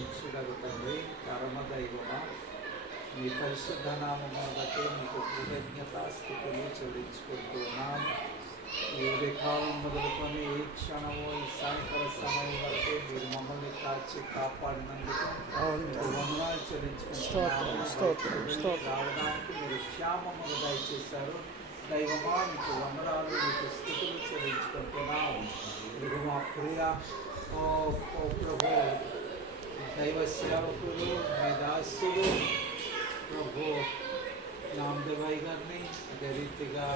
నిత్యుడగు తండ్రి, పరమ దైవమా, మీ పరిశుద్ధ నామమును బట్టి మీకు కృతజ్ఞతాస్తుతులు చెల్లించుకుంటున్నాము. ఈ ఉదయకాలం మొదలుకొని ఈ క్షణము ఈ సాయంకాల సమయం వరకు మీరు మమ్మల్ని కాచి కాపాడినందుకు వందనాలు చెల్లించుకుంటున్నాము. రావడానికి మీరు క్షేమమును దయచేశారు. దైవమా, మీకు వందనాలు, మీకు స్థుతులు చెల్లించుకుంటున్నాము. ఇది మా ప్రియ ప్రభు దైవ సేవకులు, మీ దాసులు ప్రభు నామదేవయ్య గారిని, అదే రీతిగా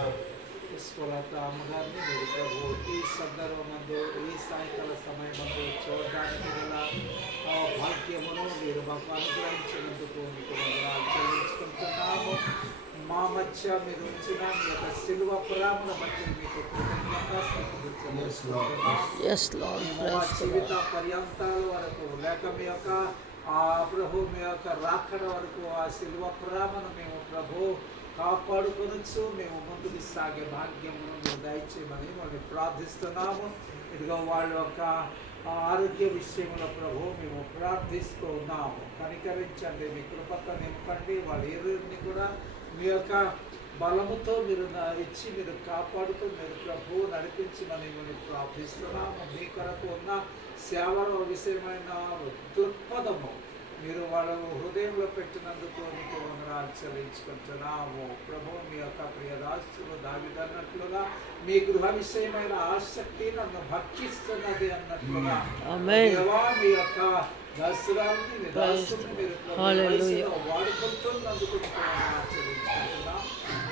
పుష్పలత అమ్మగారిని మీరు ప్రభు ఈ సందర్భమందు ఈ సాయంకాల సమయమందు చూడడానికి గల భాగ్యమును మీరు మాకు అనుగ్రహించినందుకు మీకు వందనాలు చెల్లించుకుంటున్నాము. మా మధ్య మీరు ఉంచిన మీ యొక్క సిలువ పురామును బట్టి మీకు జీవిత పర్యంతాల వరకు లేక మీ యొక్క ప్రభు మీ యొక్క రాకడ వరకు ఆ సిలువ పురామును మేము ప్రభు కాపాడుకొనొచ్చు. మేము ముందుకు సాగే భాగ్యమును మీరు దయచేయమని మనం ప్రార్థిస్తున్నాము. ఇదిగో వాళ్ళ యొక్క ఆరోగ్య విషయంలో ప్రభు మేము ప్రార్థిస్తూ ఉన్నాము. కనికరించండి, మీ కృపతో నింపండి. వాళ్ళ ఇరువురిని కూడా మీ యొక్క బలముతో మీరు ఇచ్చి మీరు కాపాడుతూ మీరు ప్రభు నడిపించమని మనం ప్రార్థిస్తున్నాము. మీ కొరకు ఉన్న సేవల విషయమైన దృక్పథము మీరు వాళ్ళ హృదయంలో పెట్టినందుకు మీకు వందనాలు చెల్లించుకుంటున్నాము. ప్రభు, మీ యొక్క ప్రియదాసులు దావీదన్నట్లుగా మీ గృహ విషయమైన ఆసక్తి నన్ను భక్షిస్తున్నది అన్నట్లుగా దేవా మీ యొక్క దాసురాన్ని మీ దాసుని మీరు వాడుకుంటున్నందుకు మీకు వందనాలు చెల్లించుకుంటున్నాం.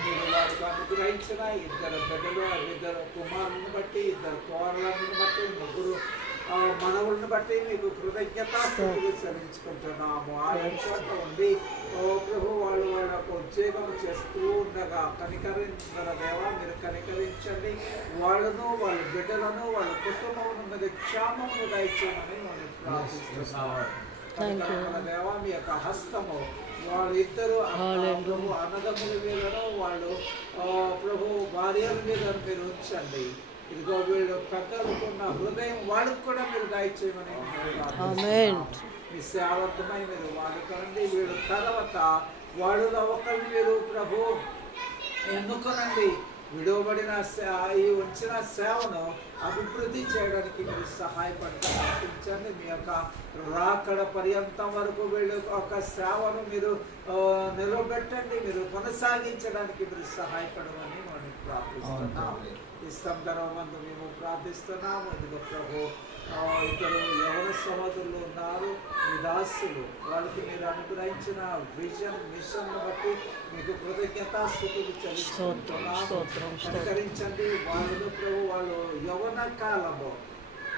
మీరు వారికి అనుగ్రహించిన ఇద్దరు బిడ్డలు, ఇద్దరు కుమారులను బట్టి, ఇద్దరు కుమారులను బట్టి, ముగ్గురు మనవులను బట్టి మీకు కృతజ్ఞతాస్తుతులు చెల్లించుకుంటున్నాము. ఆయన చోట ఉండి ప్రభు వాళ్ళు వాళ్ళ యొక్క ఉద్యోగం చేస్తూ ఉండగా కనికరించిన దేవా మీరు కనికరించండి. వాళ్ళను, వాళ్ళ బిడ్డలను, వాళ్ళ కుటుంబమును మీద క్షేమము దయచేయమని మనం ప్రార్థిస్తున్నాము. దేవా మీ యొక్క హస్తము వాళ్ళిద్దరు ప్రభు అన్నదమ్ముల మీదను వాళ్ళు ప్రభు భార్యల మీద మీరు ఉంచండి. ఇదిగో వీళ్ళు పెద్దలకున్న హృదయం వాళ్ళకు కూడా మీరు దయచేయమని మీ సేవకమై మీరు వాడుకోనండి. వీళ్ళు తర్వాత వాళ్ళలో ఒకరిని మీరు ప్రభు ఎన్నుకోనండి. విడవబడిన ఈ ఉంచిన సేవను అభివృద్ధి చేయడానికి మీరు సహాయపడుతుంది. మీ యొక్క రాకడ పర్యంతం వరకు వీళ్ళు ఒక సేవను మీరు నిలబెట్టండి. మీరు కొనసాగించడానికి మీరు సహాయపడమని మనం ప్రార్థిస్తున్నాము. ఈ సందర్భంలో మేము ప్రార్థిస్తున్నాము. ఇదిగో ప్రభు ఇద్దరు ఎవరు సహోదరులు ఉన్నారు, మీ దాసులు, వాళ్ళకి మీరు అనుగ్రహించిన విజన్ మిషన్ బట్టి మీకు కృతజ్ఞతాస్తుతులు చెల్లించుకుంటున్నాము. అనుకరించండి. వాళ్ళు ప్రభు వాళ్ళు యవ్వన కాలము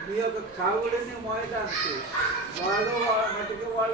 మీ యొక్క కావుడిని మోయడానికి వాళ్ళు మటుకు వాళ్ళు